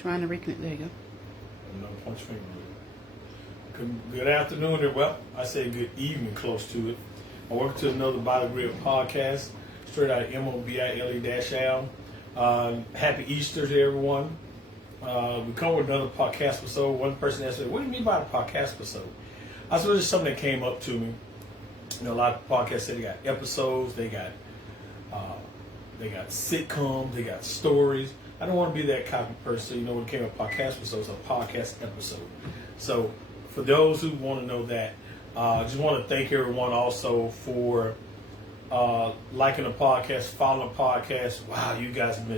Trying to reconnect. There you go. No punch finger. Good afternoon, and well, I say good evening, close to it. Welcome to another By the Grid podcast, straight out of MOBILE-Al. Happy Easter to everyone. We come with another podcast episode. One person asked me, "What do you mean by a podcast episode?" I said, "It's something that came up to me. You know, a lot of podcasts say they got episodes, they got sitcoms, they got stories. I don't want to be that kind of person. You know, when it came to podcast episodes, a podcast episode. So, for those who want to know that, I just want to thank everyone also for liking the podcast, following the podcast. Wow, you guys have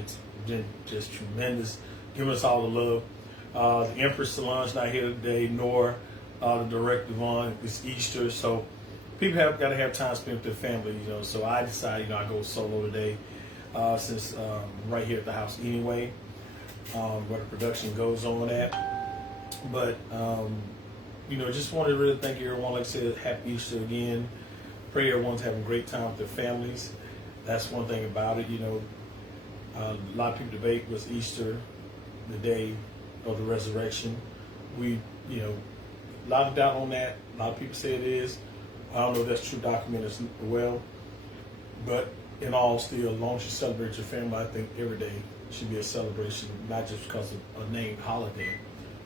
been just tremendous, giving us all the love. The Empress Solange not here today, nor the director Vaughn. It's Easter, so people have got to have time spent with their family, you know. So I decided, you know, I go solo today, since right here at the house anyway, where the production goes on at. But you know, just wanted to really thank everyone. Like I said, happy Easter again. Pray everyone's having a great time with their families. That's one thing about it. You know, a lot of people debate, was Easter the day of the resurrection? You know, a lot of doubt on that. A lot of people say it is. I don't know if that's true documented as well. But in all, still, as long as you celebrate your family, I think every day should be a celebration, not just because of a named holiday,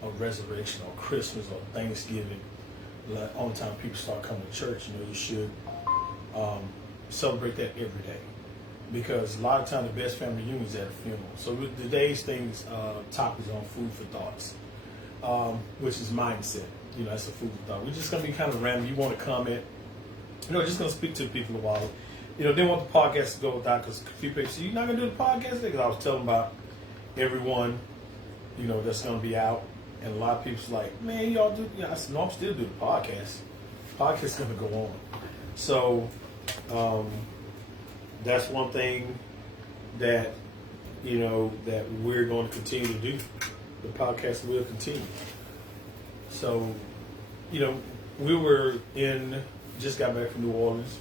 or resurrection, or Christmas, or Thanksgiving. Like, on time people start coming to church, you know, you should celebrate that every day, because a lot of times the best family reunion is at a funeral. So with today's topic is on food for thoughts, which is mindset. You know, that's a food for thought. We're just gonna be kind of random. You want to comment? You know, just gonna speak to people a while. You know, didn't want the podcast to go without, because a few people say, "You're not gonna do the podcast?" Because I was telling about everyone, you know, that's gonna be out. And a lot of people's like, "Man, y'all do?" I said, "No, I'm still doing the podcast. Podcast is going to go on." So that's one thing that, you know, that we're going to continue to do. The podcast will continue. So, you know, just got back from New Orleans,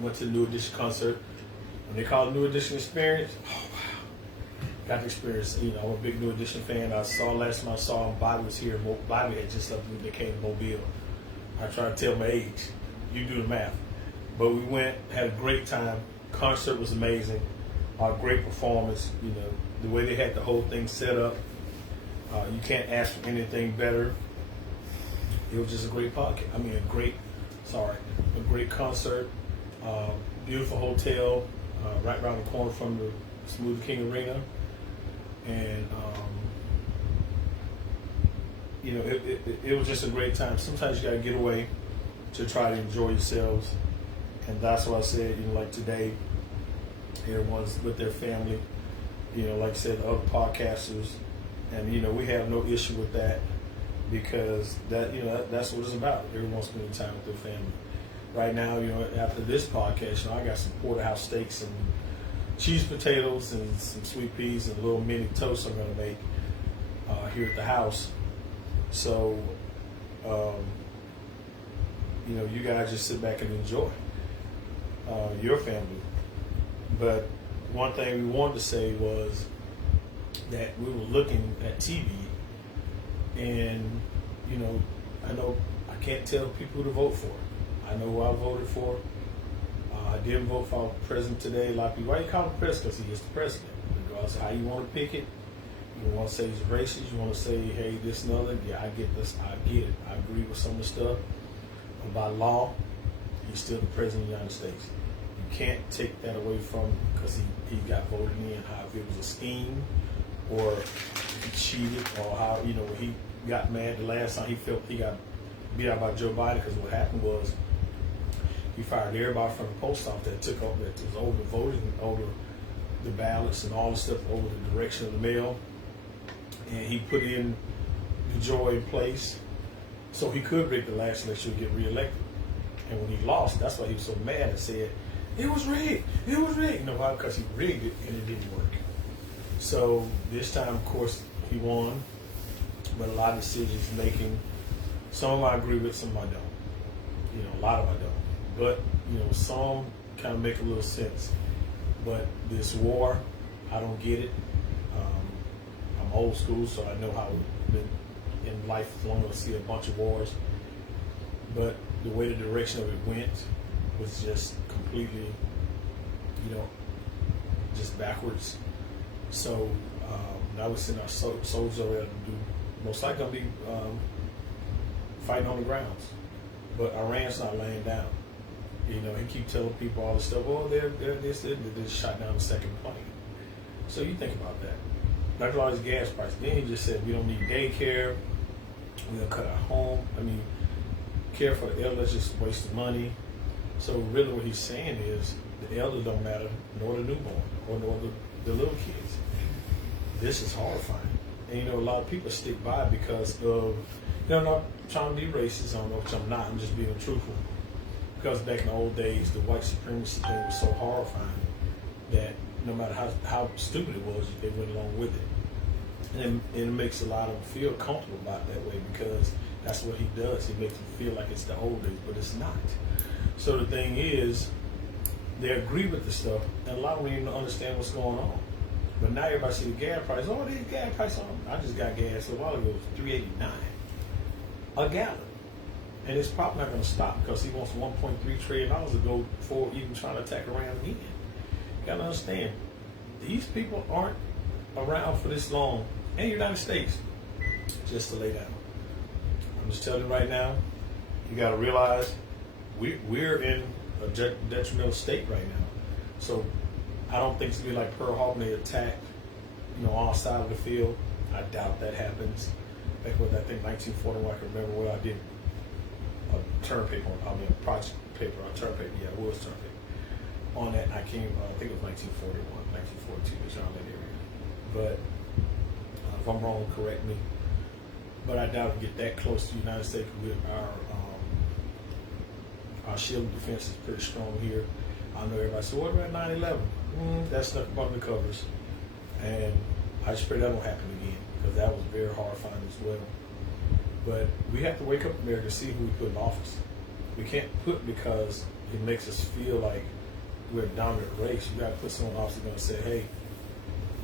went to the New Edition concert. When they call it New Edition Experience, got to experience, you know, I'm a big New Edition fan. Last time I saw him, Bobby was here. Bobby had just left when they came to Mobile. I try to tell my age. You do the math. But we went, had a great time. Concert was amazing. Great performance. You know, the way they had the whole thing set up. You can't ask for anything better. It was just a great podcast. I mean, a great concert. Beautiful hotel, right around the corner from the Smoothie King Arena. And you know, it was just a great time. Sometimes you gotta get away to try to enjoy yourselves, and that's why I said, you know, like today, everyone's with their family. You know, like I said, the other podcasters, and you know, we have no issue with that, because that, you know, that's what it's about. Everyone's spending time with their family. Right now, you know, after this podcast, you know, I got some porterhouse steaks and cheese potatoes and some sweet peas and little mini toast I'm going to make here at the house. So, you know, you guys just sit back and enjoy your family. But one thing we wanted to say was that we were looking at TV, and, you know I can't tell people who to vote for. I know who I voted for. I didn't vote for our president today. A lot of people, why you call him president? Because he is the president. Regardless of how you want to pick it, you want to say he's racist, you want to say, hey, this and other. Yeah, I get this. I get it. I agree with some of the stuff. But by law, he's still the president of the United States. You can't take that away from him because he got voted in. How if it was a scheme, or he cheated, or how, you know, when he got mad the last time, he felt he got beat out by Joe Biden, because what happened was, he fired everybody from the post office that took over, that was over the voting, over the ballots and all the stuff, over the direction of the mail. And he put in the Joy in place so he could rig the last election to get reelected. And when he lost, that's why he was so mad and said, "It was rigged. It was rigged." You know why? Because he rigged it and it didn't work. So this time, of course, he won. But a lot of decisions making, some of them I agree with, some I don't. You know, a lot of I don't. But, you know, some kind of make a little sense. But this war, I don't get it. I'm I'm old school, so I know how I've been in life long enough to see a bunch of wars. But the way the direction of it went was just completely, just backwards. So I was sending our soldiers over there to do, most likely going to be fighting on the grounds. But Iran's not laying down. He keep telling people all this stuff. Oh, they're this, they just shot down the second plane. So you think about that. Like all these gas prices. Then he just said we don't need daycare. We're gonna cut our home. Care for the elder is just wasting money. So really, what he's saying is the elder don't matter, nor the newborn, or nor the little kids. This is horrifying. And a lot of people stick by because of, I'm not trying to be racist. I don't know, which I'm not. I'm just being truthful. Because back in the old days, the white supremacy thing was so horrifying that no matter how stupid it was, they went along with it. And it makes a lot of them feel comfortable about it that way because that's what he does. He makes them feel like it's the old days, but it's not. So the thing is, they agree with the stuff, and a lot of them don't even understand what's going on. But now everybody see the gas price. Oh, these gas price on. I just got gas a while ago. It was $3.89 a gallon. And it's probably not going to stop because he wants $1.3 trillion to go for even trying to attack Iran again. You got to understand, these people aren't around for this long in the United States just to lay down. I'm just telling you right now, you got to realize we're in a detrimental state right now. So I don't think it's going to be like Pearl Harbor, they attack, on side of the field. I doubt that happens. Back with, I think, 1941, I can remember where I did a term paper, a project paper, a term paper, yeah, it was term paper. On that, I think it was 1941, 1942, it's around that area. But if I'm wrong, correct me. But I doubt we get that close to the United States with our shield of defense is pretty strong here. I know everybody said, what about 9/11? That's nothing but the covers. And I just pray that won't happen again because that was very horrifying as well. But we have to wake up in America to see who we put in office. We can't put because it makes us feel like we're a dominant race. You got to put someone in office who's going to say, hey,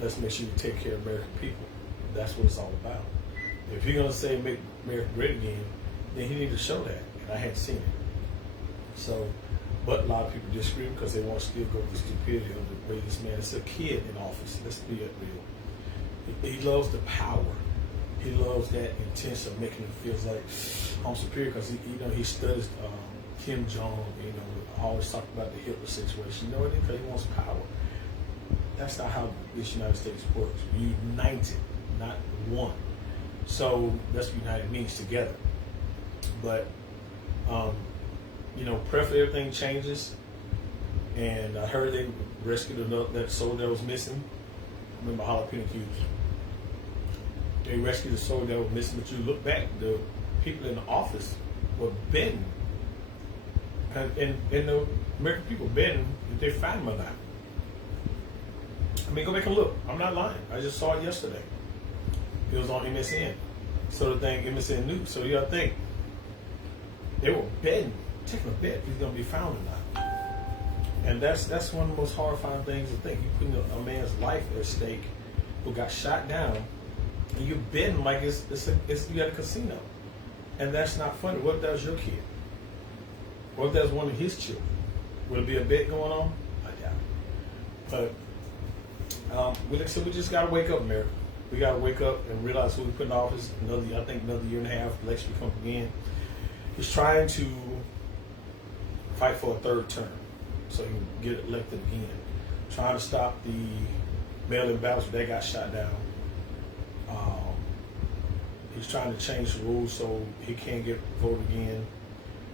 let's make sure you take care of American people. That's what it's all about. If you're going to say make America great again, then you need to show that. And I hadn't seen it. So, but a lot of people disagree because they want to still go with the stupidity of the way this man is a kid in office. Let's be real. He loves the power. He loves that intense of making him feel like I'm superior because he studies Kim Jong. Always talk about the Hitler situation. Because he wants power. That's not how this United States works. We're united, not one. So that's what united means, together. But pray for everything changes. And I heard they rescued that soldier that was missing. Remember jalapeno cubes. They rescued the soldier that was missing, but you look back, the people in the office were betting. And the American people betting if they find him or not. Go back and look. I'm not lying. I just saw it yesterday. It was on MSN. So the thing, MSN News. So you got to think, they were betting, taking a bet if he's going to be found or not. And that's one of the most horrifying things to think. You're putting a man's life at stake who got shot down, and you're betting like it's you at a casino. And that's not funny. What if that was your kid? What if that was one of his children? Would it be a bet going on? I doubt it. But we just got to wake up, America. We got to wake up and realize who we put in office. Another year and a half, election will come again. He's trying to fight for a third term so he can get elected again. Trying to stop the mail-in ballots that got shot down. He's trying to change the rules so he can't get voted again.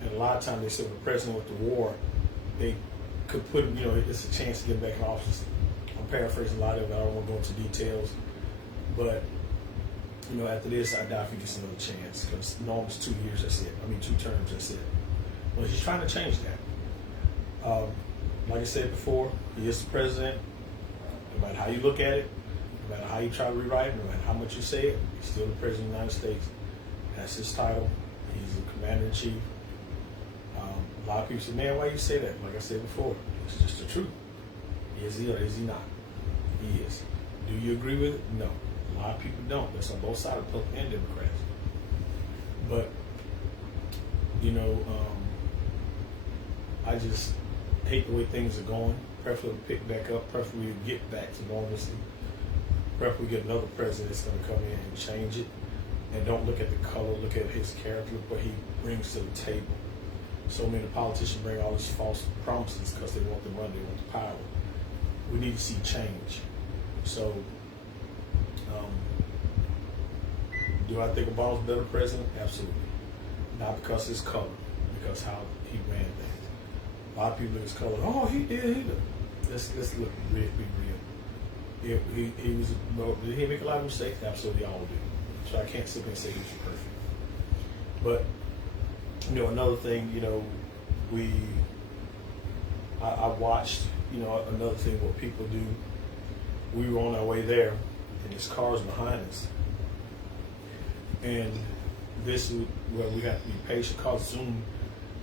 And a lot of times they said the president with the war, they could put him, it's a chance to get back in office. I'm paraphrasing a lot of it. I don't want to go into details. But, after this, I doubt if he gets another chance because normally it's 2 years, that's it. 2 terms, that's it. But he's trying to change that. Like I said before, he is the president. No matter how you look at it, no matter how you try to rewrite it, no matter how much you say it, he's still the president of the United States. That's his title. He's the commander-in-chief. A lot of people say, man, why you say that? Like I said before, it's just the truth. Is he or is he not? He is. Do you agree with it? No. A lot of people don't. That's on both sides, Republicans and Democrats. But, I just hate the way things are going. Preferably pick back up. Preferably get back to normalcy. Preferably get another president that's going to come in and change it. And don't look at the color, look at his character, look what he brings to the table. So many politicians bring all these false promises because they want the money, they want the power. We need to see change. So, do I think Obama's a better president? Absolutely. Not because of his color, because how he ran things. A lot of people look at his color, oh, he did. Let's look real, be real. He was, did he make a lot of mistakes? Absolutely, all did. So I can't sit there and say he was perfect. But, another thing, I watched, another thing what people do. We were on our way there, and his car's behind us. And this is where we have to be patient. Car zoomed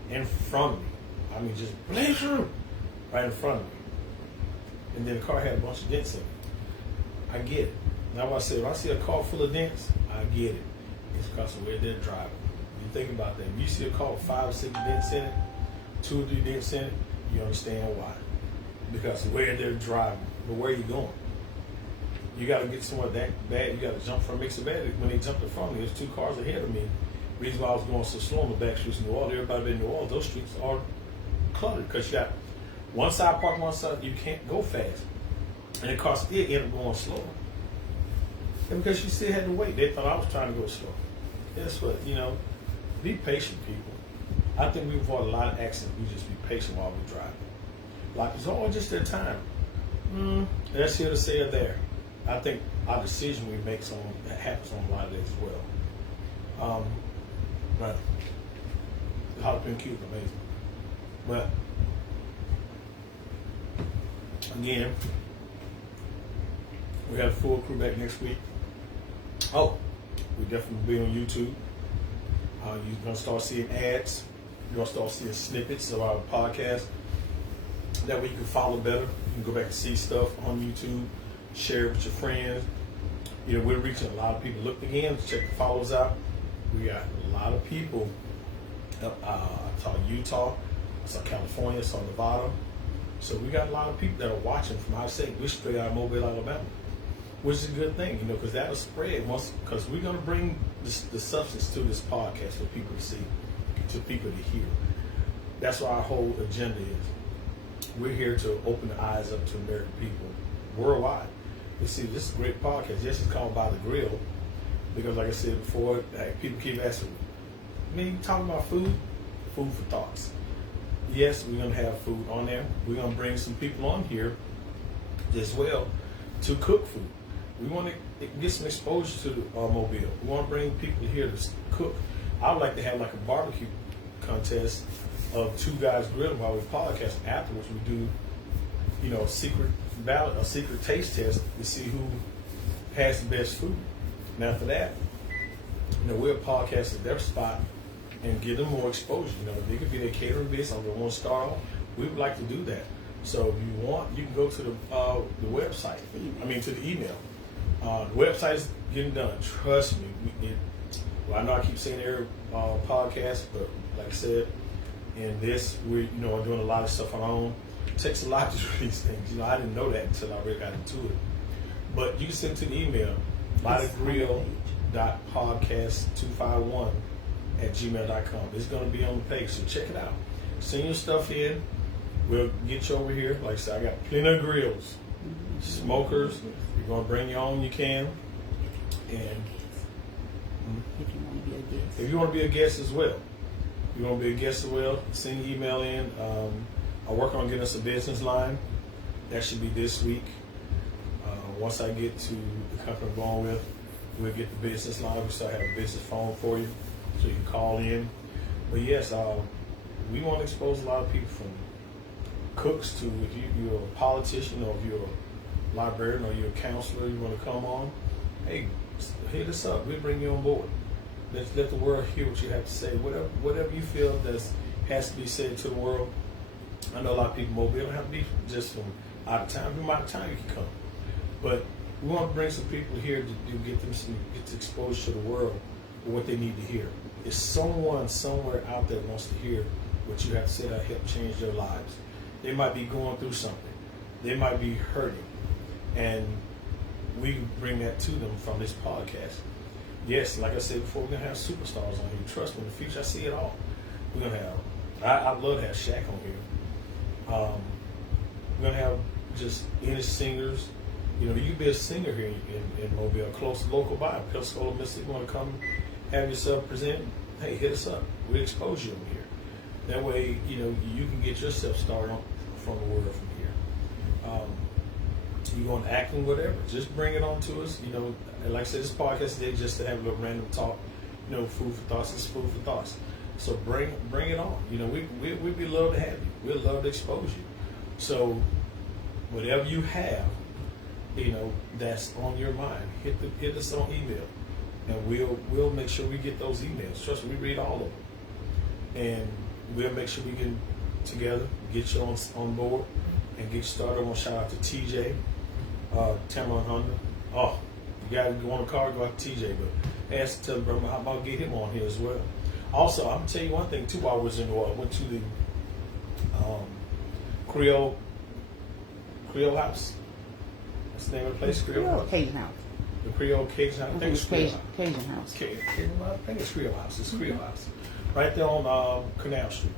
in front of me. I mean, just blazed through right in front of me. And then the car had a bunch of dents in it. I get it. Now, what I say, if I see a car full of dents, I get it. It's because of where they're driving. You think about that. If you see a car with 5 or 6 dents in it, 2 or 3 dents in it, you understand why. Because of where they're driving. But where are you going? You got to get somewhere that bad. You got to jump from makes it bad. When they jumped in front of me, there's 2 cars ahead of me. The reason why I was going so slow on the back streets in New Orleans, everybody in New Orleans, those streets are cluttered because you got one side parked, one side, you can't go fast. And the car still ended up going slow. And because you still had to wait, they thought I was trying to go slow. That's what, be patient, people. I think we avoid a lot of accidents. We just be patient while we're driving. Like it's all just their time. That's here to say or there. I think our decision we make that happens on a lot of days as well. But the jalapeno cube is amazing. But again, we have a full crew back next week. Oh, we definitely be on YouTube. You're gonna start seeing ads. You're gonna start seeing snippets of our podcast. That way you can follow better. You can go back and see stuff on YouTube. Share it with your friends. We're reaching a lot of people. Look again, check the followers out. We got a lot of people. I saw Utah, I saw California, I saw Nevada. So we got a lot of people that are watching from out of state. We're straight out of Mobile, Alabama, which is a good thing, because that'll spread once. Because we're gonna bring the substance to this podcast for people to see, to people to hear. That's what our whole agenda is. We're here to open the eyes up to American people worldwide. You see, this is a great podcast. Yes, it's called By the Grill, because like I said before, people keep asking me, talking about food for thoughts. Yes, we're going to have food on there. We're going to bring some people on here as well to cook food. We want to get some exposure to Mobile. We want to bring people here to cook. I would like to have like a barbecue contest of 2 guys grilling while we podcast. Afterwards, we do, a secret ballot, a secret taste test to see who has the best food. And after that, we'll podcast at their spot and give them more exposure. They could be their catering business on the one star. We would like to do that. So if you want, you can go to the website. To the email. The website is getting done. Trust me. I know I keep saying every podcast, but like I said, in this, we are doing a lot of stuff on our own. It takes a lot to do these things. I didn't know that until I really got into it. But you can send to the email, bythegrill.podcast251@gmail.com. It's going to be on the page, so check it out. Send your stuff in. We'll get you over here. Like I said, I got plenty of grills, smokers. You're going to bring your own, you can. And if you want to be a guest as well, send your email in. I work on getting us a business line. That should be this week. Once I get to the company I'm going with, we'll get the business line. We'll start having a business phone for you, so you can call in. But yes, we want to expose a lot of people, from cooks to if you're a politician, or if you're a librarian, or you're a counselor, you want to come on. Hey, hit us up. We'll bring you on board. Let the world hear what you have to say. Whatever you feel has to be said to the world. I know a lot of people mobile. Don't have to be just from out of town. From out of town, you can come. But We want to bring some people here to get exposed to the world for what they need to hear. If someone somewhere out there wants to hear what you have to say that help change their lives, they might be going through something. They might be hurting. And we bring that to them from this podcast. Yes, like I said before, we're going to have superstars on here. Trust me, in the future, I see it all. We're going to have, I'd love to have Shaq on here. We're going to have just any singers. You know, you can be a singer here in Mobile, close to local by. Pensacola, Mississippi, want to come have yourself present, hey, hit us up. We'll expose you over here. That way, you know, you can get yourself started from the world from here. You want acting, whatever, just bring it on to us. You know, and like I said, this podcast today just to have a little random talk. You know, food for thoughts is food for thoughts. So bring it on. You know, we'd be love to have you. We'd love to expose you. So whatever you have, you know, that's on your mind, hit us on email, and we'll make sure we get those emails. Trust me, we read all of them, and we'll make sure we get together, get you on board, and get you started. I want to shout out to TJ, Tamron Honda. Oh, you got to go on a car, go out to TJ, but ask tell brother how about get him on here as well. Also, I'm gonna tell you one thing too. While I was in New Orleans, I went to the Creole House. What's the name of the place? Creole Cajun House. The Creole Cajun House. I think it's Creole Cajun House. I think it's Creole House. It's Creole House. Right there on Canal Street.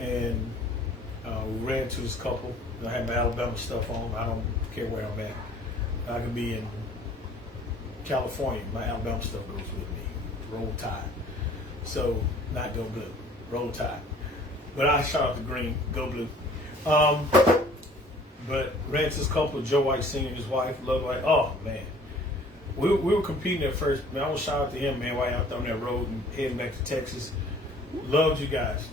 And we ran into this couple. I had my Alabama stuff on. I don't care where I'm at. I could be in California. My Alabama stuff goes with me. Roll Tide. So, not Go Blue. Roll Tide. But I shout out to Green. Go Blue. But ran into this couple, Joe White Sr. and his wife, Love White. Oh, man. We were competing at first. Man, I want to shout out to him, man, while out there on that road and heading back to Texas. Loved you guys.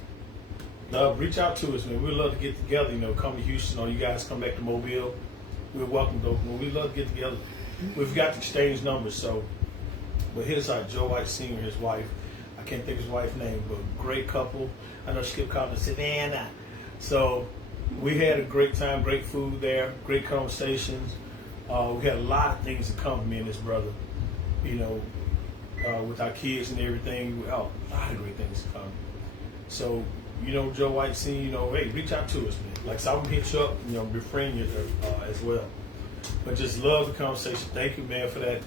Reach out to us, man. We'd love to get together, you know, come to Houston, or you guys come back to Mobile. We're welcome to Oklahoma. We'd love to get together. We've got to exchange numbers, so. But here's our Joe White Sr. and his wife. I can't think of his wife's name, but great couple. I know she kept calling her Savannah. So we had a great time, great food there, great conversations. We had a lot of things to come, me and this brother, you know, with our kids and everything. A lot of great things to come. So, you know, Joe White Sr., you know, hey, reach out to us, man. Like, so I'm going to hit you up, you know, befriend you as well. But just love the conversation. Thank you, man, for that.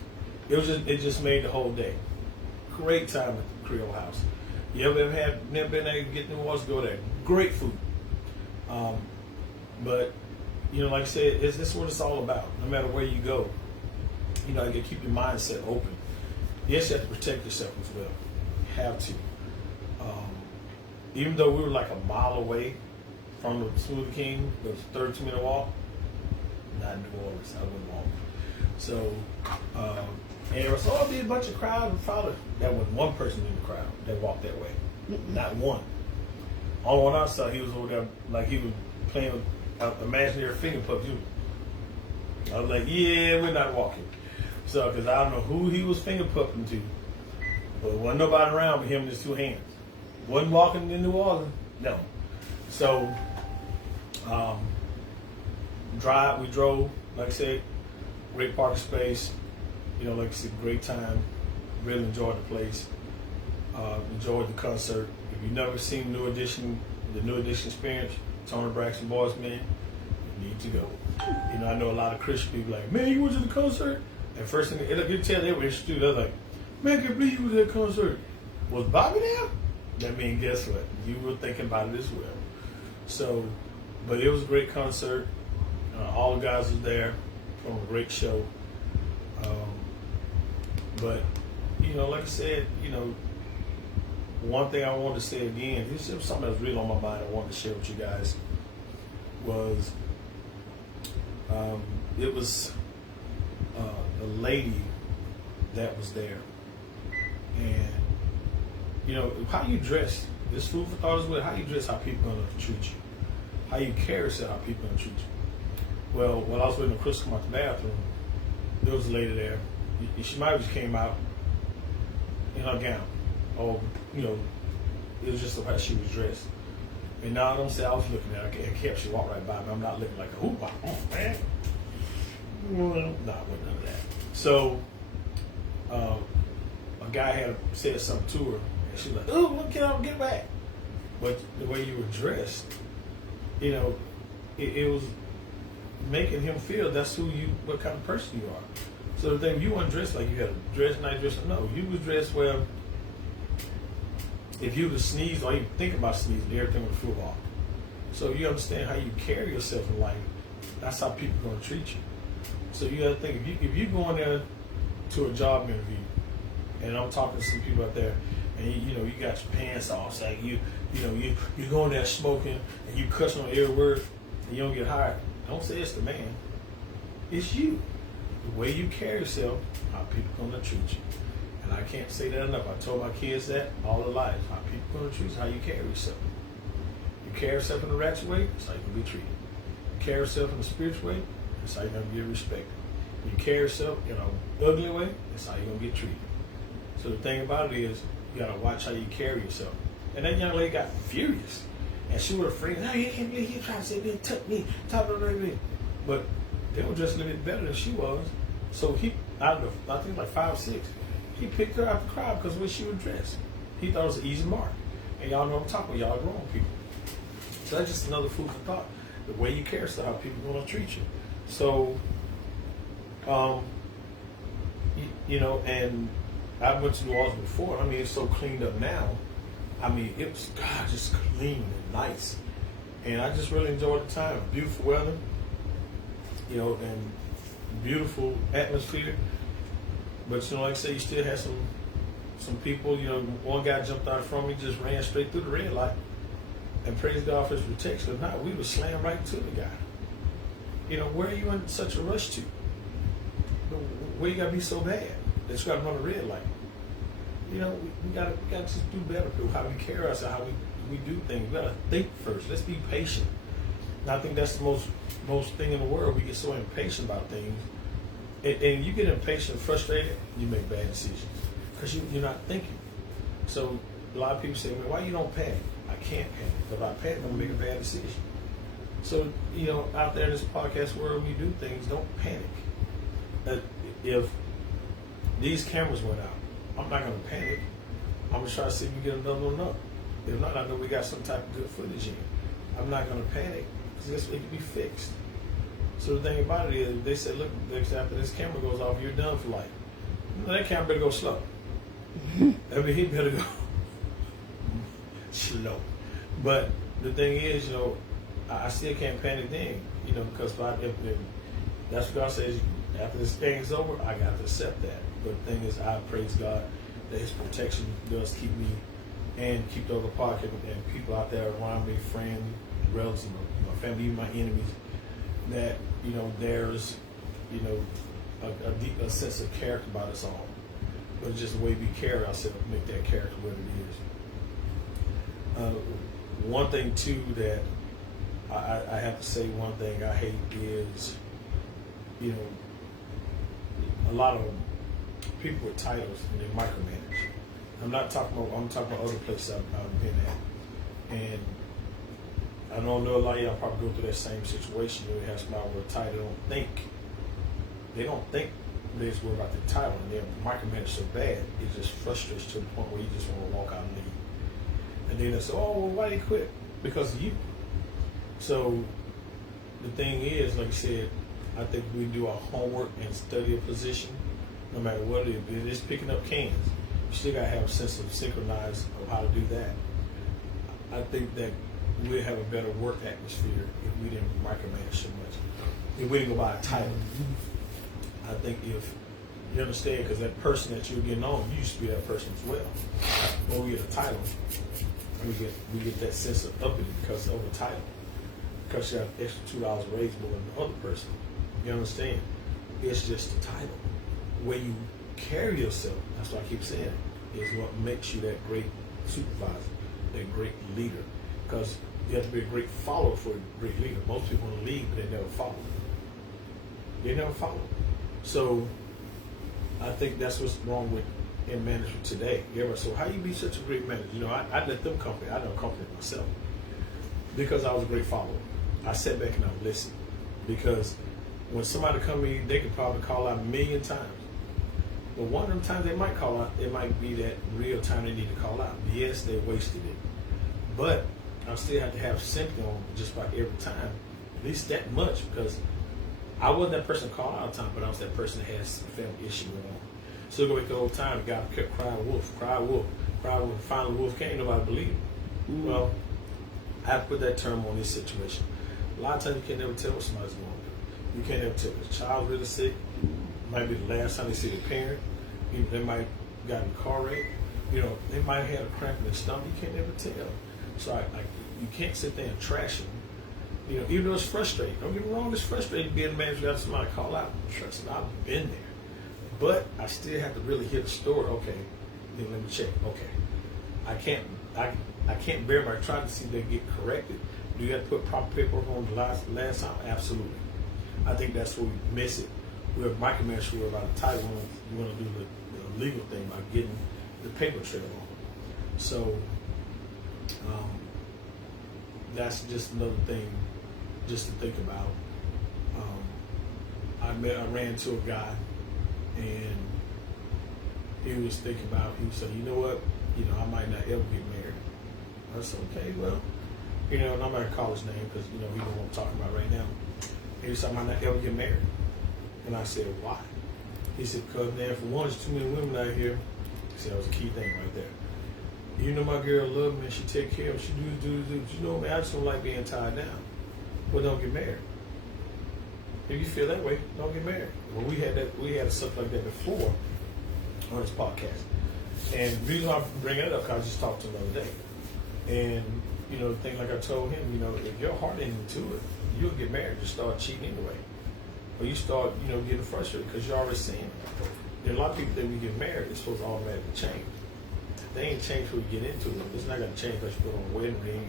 It just made the whole day. Great time at the Creole House. You ever never been able to get New Orleans, go there. Great food. But, you know, like I said, this is what it's all about. No matter where you go, you know, you got to keep your mindset open. Yes, you have to protect yourself as well. You have to. Even though we were like a mile away from the Smoothie King, it was a 32-minute walk, not New Orleans, I wouldn't walk. So, and there was be a bunch of crowd and follow. That was one person in the crowd that walked that way. Not one. On one outside, he was over there like he was playing with imaginary finger puppets. I was like, yeah, we're not walking. So, because I don't know who he was finger pupping to, but wasn't nobody around with him in his two hands. Wasn't walking in New Orleans, no. So, we drove, like I said, great parking space. You know, like I said, great time. Really enjoyed the place. Enjoyed the concert. If you've never seen the New Edition experience, Tony Braxton Boys, man, you need to go. You know, I know a lot of Christian people like, man, you went to the concert? And first thing, you can tell they were interested. They're like, man, I can't believe you was at that concert. Was Bobby there? That means, guess what? You were thinking about it as well. So, but it was a great concert. All the guys was there from a great show. But, you know, like I said, you know, one thing I wanted to say again, this is something that's really on my mind I wanted to share with you guys, was it was a lady that was there. And, you know, how you dress, this food for thought as well, how you dress, how people are going to treat you. How you carry yourself, how people are going to treat you. Well, while I was waiting for Chris to come out the bathroom, there was a lady there. She might have just came out in her gown. Or, you know, it was just the way she was dressed. And now I'm saying, I was looking at her, and kept, she walked right by me. I'm not looking like a hoop, man. Well, no, it wasn't none of that. So, a guy had said something to her, and she was like, "Oh, look, get back." But the way you were dressed, you know, it was making him feel that's what kind of person you are. So the thing, you weren't dressed like you had a dress, nice dress. No, you was dressed well. If you would sneeze or even think about sneezing, everything would flew off. So you understand how you carry yourself in life. That's how people are going to treat you. So you got to think, if you go in there to a job interview, and I'm talking to some people out there, and you got your pants off, it's like you go in there smoking and you cuss on every word, and you don't get hired. Don't say it's the man. It's you. The way you carry yourself, how people are going to treat you. And I can't say that enough. I told my kids that all their lives. How people are going to treat you, how you carry yourself. You carry yourself in a ratchet way, that's how you can be treated. You carry yourself in a spiritual way, that's how you're going to get respected. You carry yourself in an ugly way, that's how you're going to get treated. So the thing about it is, you got to watch how you carry yourself. And that young lady got furious. And she was afraid, no, he trying to say me, took me, talk to me. But they were dressed a little bit better than she was. So he, I think like 5 or 6, he picked her out the crowd because of the way she was dressed. He thought it was an easy mark. And y'all know what I'm talking about. Y'all grown people. So that's just another food for thought. The way you carry yourself, how people are going to treat you. So, and I went to New Orleans before. I mean, it's so cleaned up now. I mean, it was, God, just clean and nice. And I just really enjoyed the time. Beautiful weather, and beautiful atmosphere. But, like I say, you still had some people, one guy jumped out from me, just ran straight through the red light. And praise God for his protection. If not, we would slam right to the guy. Where are you in such a rush to? Where you got to be so bad that you got to run a red light? We gotta just do better with how we carry ourselves, how we do things. We gotta think first. Let's be patient. And I think that's the most thing in the world. We get so impatient about things, and you get impatient, frustrated, you make bad decisions because you're not thinking. So a lot of people say, "Man, why you don't panic?" I can't panic. If I panic, I'm gonna make a bad decision. So out there in this podcast world, we do things. Don't panic. If these cameras went out, I'm not going to panic. I'm going to try to see if we get another one up. If not, I know we got some type of good footage in. I'm not going to panic because it can be fixed. So the thing about it is, they said, look, after this camera goes off, you're done for life. That camera better go slow. I mean, he better go slow. But the thing is, I still can't panic then, because if that's what God says, after this thing is over, I got to accept that. But the thing is, I praise God that His protection does keep me and keep the other podcast and people out there around me, friends, relatives, my family, even my enemies, that, there's, a sense of character about us all. But it's just the way we carry ourselves to make that character what it is. One thing, too, that I have to say, one thing I hate is, a lot of people with titles and they micromanage. I'm talking about other places I've been at. And I know a lot of y'all probably go through that same situation where they have somebody with a title, they don't think they just worry about the title, and they're micromanaged so bad, it just frustrates to the point where you just want to walk out and leave. And then they say, oh, well, why they quit? Because of you. So the thing is, like I said, I think we do our homework and study a position, no matter what it is. If it's picking up cans, you still got to have a sense of synchronize of how to do that. I think that we'd have a better work atmosphere if we didn't micromanage so much. If we didn't go by a title. I think if you understand, because that person that you're getting on, you used to be that person as well. When we get a title, we get that sense of uppity because of the title. Because you have extra $2 raise more than the other person. You understand? It's just the title. The way you carry yourself, that's what I keep saying, is what makes you that great supervisor, that great leader. Because you have to be a great follower for a great leader. Most people want to lead, but they never follow. They never follow. So I think that's what's wrong with in management today. So how you be such a great manager? I let them company. I don't company myself because I was a great follower. I sat back and I listened because when somebody come to me, they could probably call out a million times. But one of them times they might call out, it might be that real time they need to call out. Yes, they wasted it. But I still have to have sympathy on just about every time, at least that much, because I wasn't that person called out all the time, but I was that person that has some family issue going on. So go back the whole time, the guy kept crying wolf, cry wolf, cry wolf. Finally, wolf came, nobody believed it. Mm-hmm. Well, I have to put that term on this situation. A lot of times you can never tell what somebody's going through. You can't never tell if a child's really sick. Might be the last time they see their parent. You know, they might got in a car wreck. You know, they might have had a cramp in their stomach. You can't never tell. So you can't sit there and trash them. You know, even though it's frustrating. Don't get me wrong, it's frustrating being a man who got somebody call out. Trust me, I've been there. But I still have to really hear the story. Okay, then let me check. Okay, I can't bear my trying to see they get corrected. Do you have to put proper paperwork on the last time? Absolutely. I think that's where we miss it. We're micromanaging about the title. We want to do the legal thing by getting the paper trail on. So that's just another thing just to think about. I ran into a guy, and he was thinking about, he said, you know what, I might not ever get married. I said, okay, well, and I'm not going to call his name because, he don't know what I'm talking about right now. And he said, I might not ever get married. And I said, why? He said, because, man, for one, there's too many women out here. He said, that was a key thing right there. My girl love me, she take care of me, she do. Man, I just don't like being tied down. Well, don't get married. If you feel that way, don't get married. Well, we had stuff like that before on this podcast. And the reason I bring it up, because I just talked to him the other day. And, things like I told him, if your heart ain't into it, you'll get married, just start cheating anyway. Or you start, getting frustrated because you're already seeing it. There are a lot of people that when you get married, it's supposed to automatically change. They ain't changed when you get into it. It's not going to change because you put on a wedding ring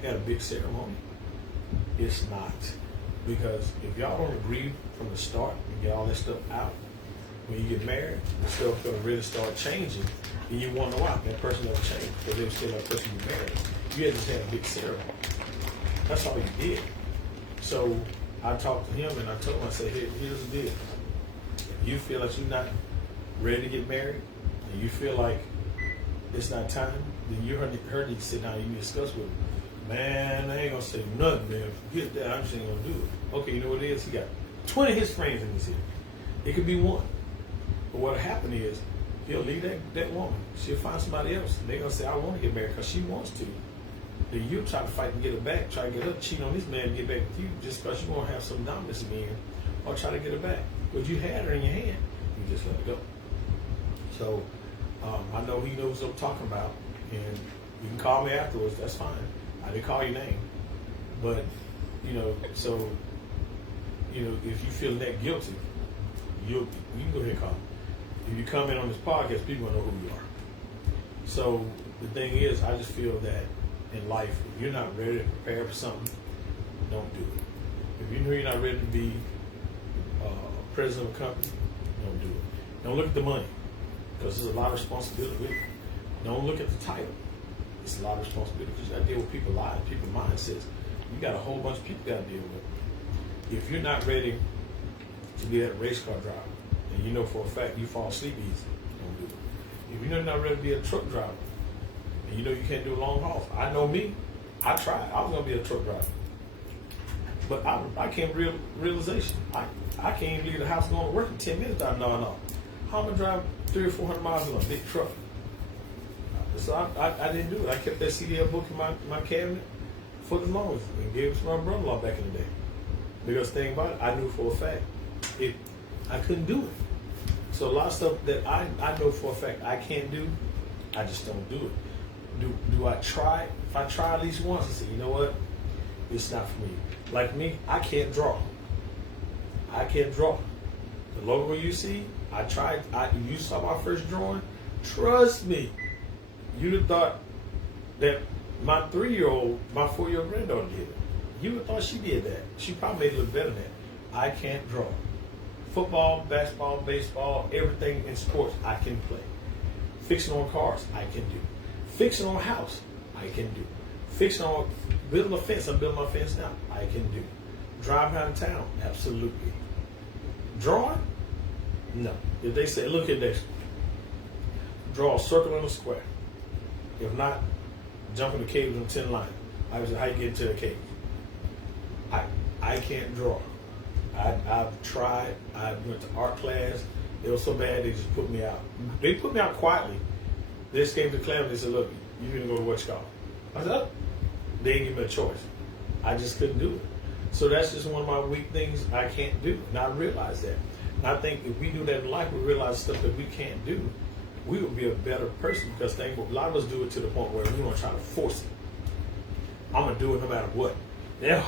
and had a big ceremony. It's not. Because if y'all don't agree from the start and get all that stuff out, when you get married, the stuff's going to really start changing. And you wonder why that person never changed because they were still that person you married. You had just had a big ceremony. That's all you did. So I talked to him and I told him, I said, here's the deal. If you feel like you're not ready to get married and you feel like it's not time, then you heard to sit down and you discuss with him. Man, I ain't gonna say nothing, man. Forget that. I'm just ain't gonna do it. Okay, you know what it is? He got 20 of his friends in his here. It could be one. But what'll happen is he'll leave that woman. She'll find somebody else. And they're gonna say, I want to get married because she wants to. Then you'll try to fight and get her back, try to get her to cheat on this man and get back with you just because you want to have some dominance again or try to get her back. But you had her in your hand, you just let her go. So I know he knows what I'm talking about, and you can call me afterwards, that's fine. I didn't call your name. But, so, if you feel that guilty, you can go ahead and call me. If you come in on this podcast, people will know who you are. So the thing is, I just feel that in life, if you're not ready to prepare for something, don't do it. If you know you're not ready to be president of a company, don't do it. Don't look at the money, because there's a lot of responsibility with it. Don't look at the title. It's a lot of responsibility because you got to deal with people's lives, people's mindsets. You got a whole bunch of people you got to deal with. If you're not ready to be that race car driver, and you know for a fact you fall asleep easy, don't do it. If you know you're not ready to be a truck driver, and you know you can't do long hauls, I know me. I tried. I was going to be a truck driver. But I came to realization. I can't even leave the house going to work in 10 minutes. No. How am I going to drive 300 or 400 miles in a big truck? So I didn't do it. I kept that CDL book in my cabinet for the longest and gave it to my brother-in-law back in the day. Because the thing about it, I knew for a fact I couldn't do it. So a lot of stuff that I know for a fact I can't do, I just don't do it. Do I try? If I try at least once and say, you know what, it's not for me. Like me, I can't draw. The logo you see, I tried. You saw my first drawing. Trust me, you'd have thought that my 3-year-old, my 4-year-old granddaughter did it. You would have thought she did that. She probably made it look better than that. I can't draw. Football, basketball, baseball, everything in sports, I can play. Fixing on cars, I can do. Fixing on a house, I can do. Fixing on building a fence, I'm building my fence now, I can do. Driving out of town, absolutely. Drawing? No. If they say, look at Dexter, draw a circle and a square. If not, jump in the cave with 10 lines. I was like, how you get into the cave? I can't draw. I've tried. I went to art class. It was so bad they just put me out. They put me out quietly. They just came to class and they said, look, you're going to go to what's called. I said, oh. They didn't give me a choice. I just couldn't do it. So that's just one of my weak things I can't do. And I realize that. And I think if we do that in life, we realize stuff that we can't do, we would be a better person, because a lot of us do it to the point where we want to try to force it. I'm going to do it no matter what. Yeah.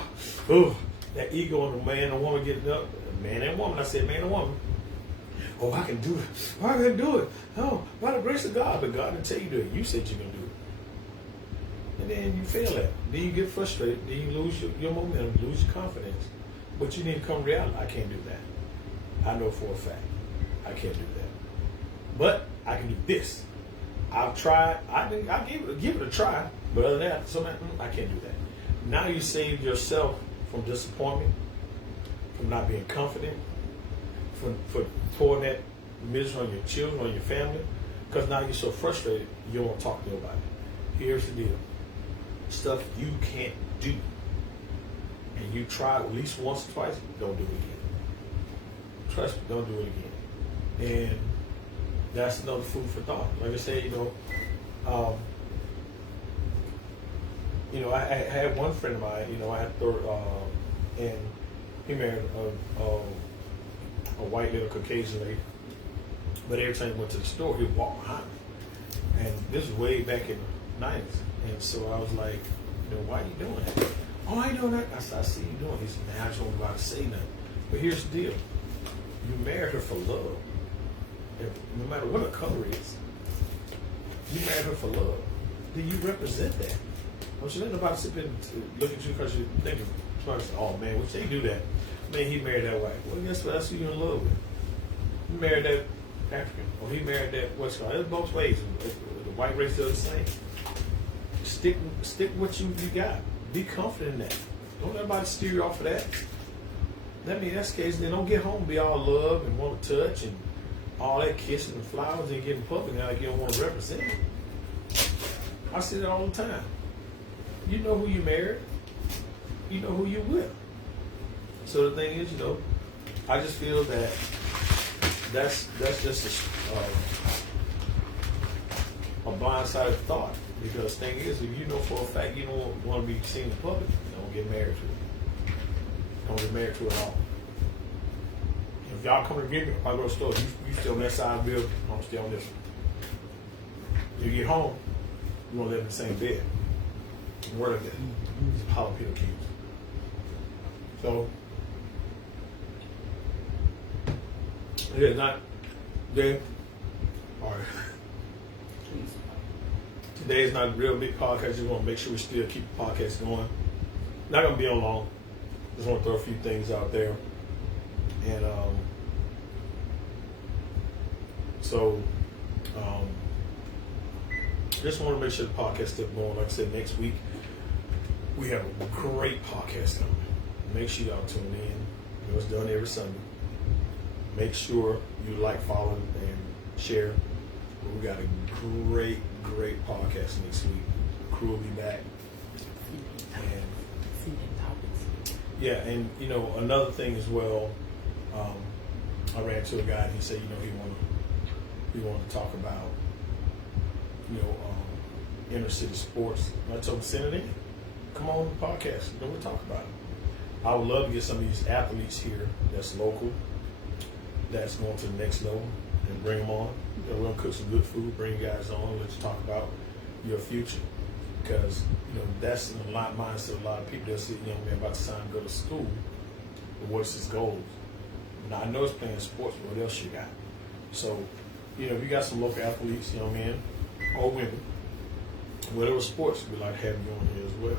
Ooh, that ego in the man and woman getting up. Man and woman. I said man and woman. Oh, I can do it. Oh, I can do it. Oh, by the grace of God. But God didn't tell you to do it. You said you can do it. And then you fail at it. Then you get frustrated. Then you lose your momentum, lose your confidence. But you need to come to reality. I can't do that. I know for a fact I can't do that. But I can do this. I've tried. I give it a try. But other than that, I can't do that. Now you saved yourself from disappointment, from not being confident, for pouring that misery on your children, on your family, because now you're so frustrated you don't want to talk to nobody. Here's the deal. Stuff you can't do, and you try at least once or twice, don't do it again. Trust me, don't do it again. And that's another food for thought. Like I say, I had one friend of mine, and he married a white little Caucasian lady. But every time he went to the store, he would walk behind me. And this was way back in the 90s. And so I was like, why are you doing that? Oh, I ain't doing that. I said, I see you doing it. He said, man, I just wasn't about to say nothing. But here's the deal. You married her for love. No matter what her color is, you married her for love. Then you represent that. Don't you let nobody sit there and look at you because you're thinking, oh man, would they do that? Man, he married that white. Well, guess what? That's who you're in love with. He married that African. Or he married that what's called. It's both ways. The white race does the same. Stick what you got. Be confident in that. Don't let anybody steer you off of that. That means that's the case. Then don't get home and be all love and want to touch and all that kissing and flowers and getting public now like you don't want to represent it. I see that all the time. You know who you married. You know who you with. So the thing is, I just feel that that's just a blindsided thought. Because the thing is, if you know for a fact you don't want to be seen in public, don't get married to it. Don't get married to it at all. If y'all come to get me, if I go to the store, you still on that side of the building, I'm still on this one. You get home, you want to live in the same bed. Word of it. It's jalapeno cubes. So, yeah, not Dave. All right. Today is not a real big podcast. Just want to make sure we still keep the podcast going. Not going to be on long. Just want to throw a few things out there. And just want to make sure the podcast is going. Like I said, next week we have a great podcast coming. Make sure y'all tune in. It's done every Sunday. Make sure you like, follow, and share. We got a great podcast next week. The crew will be back. And and another thing as well. I ran to a guy and he said, he wanted to talk about, inner city sports. And I told him, send it in. Come on the podcast. We'll talk about it. I would love to get some of these athletes here that's local, that's going to the next level, and bring them on. We're going to cook some good food, bring you guys on, let you talk about your future. Because, that's a lot of mindset of a lot of people that see a young man about to sign and go to school. But what's his goals? Now, I know it's playing sports, but what else you got? So, if you got some local athletes, young men or women, whatever sports, we'd like to have you on here as well.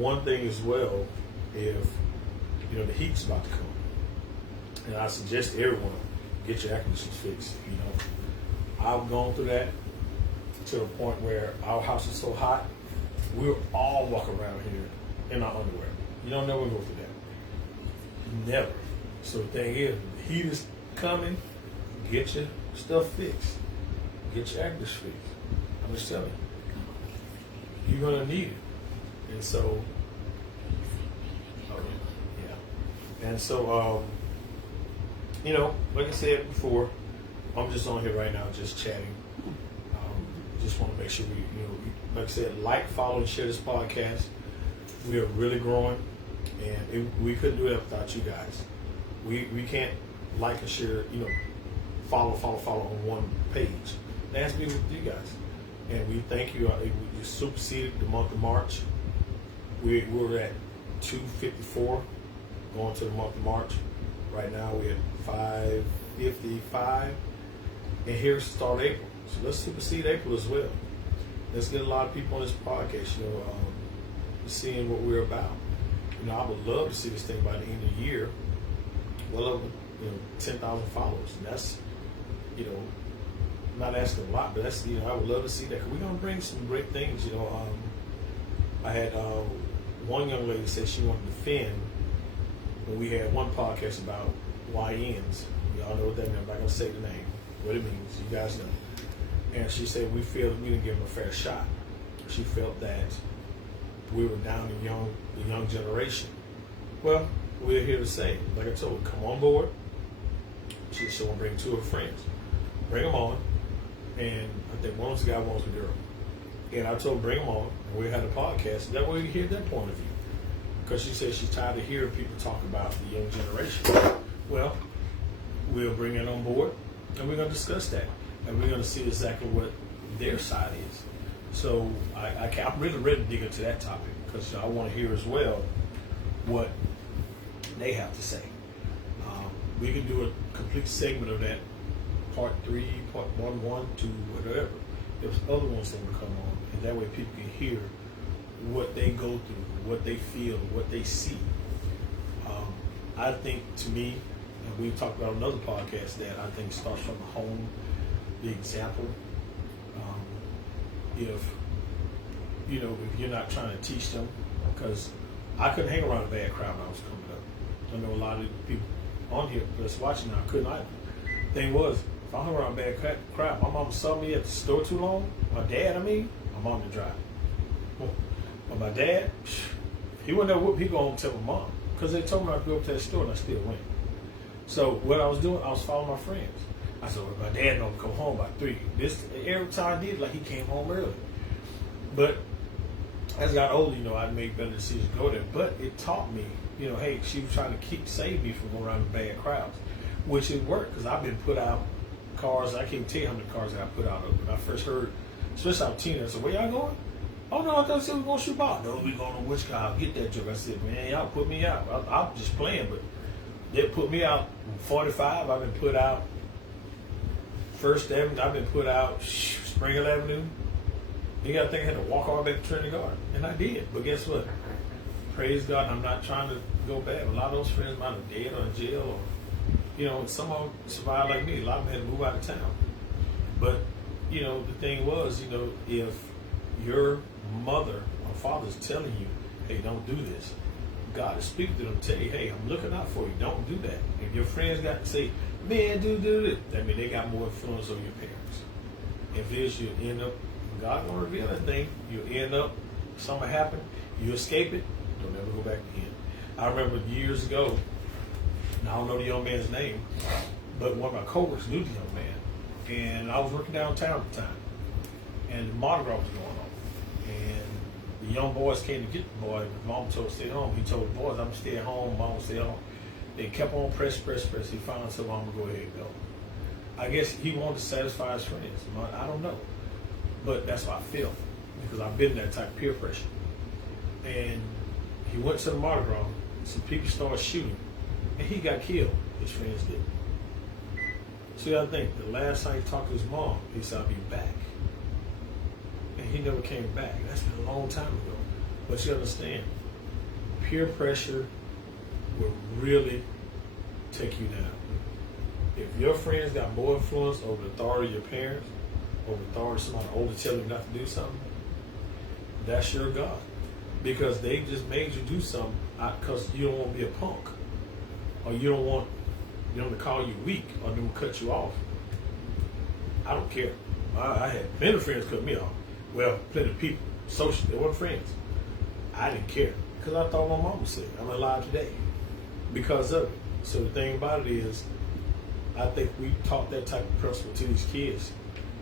One thing as well, if, the heat's about to come, and I suggest everyone get your air conditioners fixed. I've gone through that to the point where our house is so hot, we'll all walk around here in our underwear. You don't never go through that. Never. So the thing is, the heat is coming. Get your stuff fixed. Get your actors fixed. I'm just telling you. You're gonna need it. And so, yeah. And so, like I said before, I'm just on here right now, just chatting. Just want to make sure we, like I said, follow, and share this podcast. We are really growing, and we couldn't do that without you guys. We can't like and share, follow on one page. It has to be with you guys. And we thank you. You superseded the month of March. We're at 254 going to the month of March. Right now we're at 555. And here's the start of April. So let's supersede April as well. Let's get a lot of people on this podcast, seeing what we're about. I would love to see this thing by the end of the year, well over 10,000 followers. And that's, not asking a lot, but that's, I would love to see that. 'Cause we're gonna bring some great things. I had one young lady said she wanted to defend when we had one podcast about YNs. Y'all know what that means. I'm not gonna say the name, what it means. You guys know. And she said we feel that we didn't give them a fair shot. She felt that we were down the young generation. Well, we're here to say, like I told her, come on board. She said, we'll bring two of her friends. Bring them on. And I think one was a guy, one was a girl. And I told her, bring them on, and we had a podcast. That way you hear their point of view. Because she said she's tired of hearing people talk about the young generation. Well, we'll bring it on board, and we're going to discuss that. And we're going to see exactly what their side is. So I'm really ready to dig into that topic, because I want to hear as well what they have to say. We can do a complete segment of that, part 3, part 1, 2, whatever. There's other ones that will come on, and that way people can hear what they go through, what they feel, what they see. I think, to me, and we talked about another podcast, that I think starts from the home, the example. If you're not trying to teach them, because I couldn't hang around a bad crowd when I was coming up. I know a lot of people on here that's watching now couldn't either. Thing was, if I hung around a bad crowd, my mom saw me at the store too long. My mom didn't drive. But my dad, he wouldn't know what he go home and tell my mom, because they told me I'd go up to that store and I still went. So what I was doing, I was following my friends. I said, well, my dad don't come home by 3. Every time I did, like, he came home early. But as I got older, I made better decisions to go there. But it taught me, hey, she was trying to save me from going around in bad crowds, which it worked, because I've been put out cars. I can't tell you how many cars I put out of. When I first heard, especially out teenagers, I said, where y'all going? Oh, no, I thought we were going to shoot ball. No, we going to which car? I'll get that joke. I said, man, y'all put me out. I'm just playing, but they put me out 45. I've been put out First Avenue. I've been put out Springhill Avenue. You got to think I had to walk all the way back to Trinity Garden. And I did. But guess what? Praise God, I'm not trying to go bad. A lot of those friends might have dead or in jail, or, some of them survived like me. A lot of them had to move out of town. But, the thing was, if your mother or father is telling you, hey, don't do this, God is speaking to them, tell you, hey, I'm looking out for you. Don't do that. If your friends got to say, man, do this, that means they got more influence over your parents. If it is, you end up, God won't reveal anything, you end up, something happen, you escape it, you'll never go back again. I remember years ago, and I don't know the young man's name, but one of my coworkers knew the young man, and I was working downtown at the time, and the Mardi Gras was going on, and the young boys came to get the boy. Mom told him to stay home. He told the boys, I'm going to stay at home, Mom will stay at home. They kept on press. He finally said, well, I'm going to go ahead and go. I guess he wanted to satisfy his friends. I don't know. But that's how I feel, because I've been in that type of peer pressure. And he went to the Mardi Gras, some people started shooting, and he got killed. His friends did. So you gotta think, the last time he talked to his mom, he said, I'll be back. And he never came back. That's been a long time ago. But you understand, peer pressure will really take you down. If your friends got more influence over the authority of your parents, over the authority of somebody older telling you not to do something, that's your God. Because they just made you do something because you don't want to be a punk, or you don't want them to call you weak or them to cut you off. I don't care. I had many friends cut me off. Well, plenty of people, social, they weren't friends. I didn't care because I thought my mama said I'm alive today because of it. So the thing about it is, I think we taught that type of principle to these kids,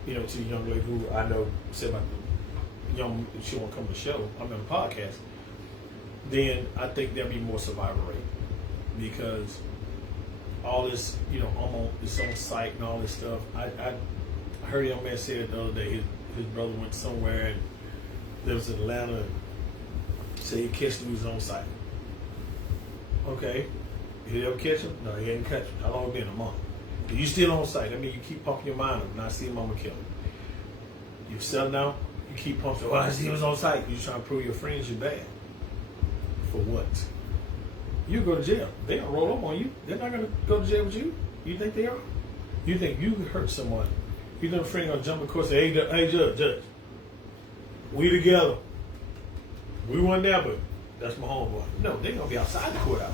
to the young lady who I know said about the young, she won't come to the show, I'm on the podcast, then I think there'll be more survival rate because all this, I'm on this on site and all this stuff. I heard a young man say it the other day, his brother went somewhere and lives in Atlanta and said he catched him, he was on site. Okay. Did he ever catch him? No, he ain't catch him. How long been? A month. If you still on site, I mean, you keep pumping your mind up and I see him, I'm gonna kill him. You settle down, you keep pumping, well, I see he was on site. You trying to prove your friends you're bad. For what? You go to jail. They gonna roll up on you. They're not gonna go to jail with you. You think they are? You think you hurt someone? You think a friend gonna jump in court and say, hey, judge, we together. We weren't there, but that's my homeboy. No, they're gonna be outside the courthouse.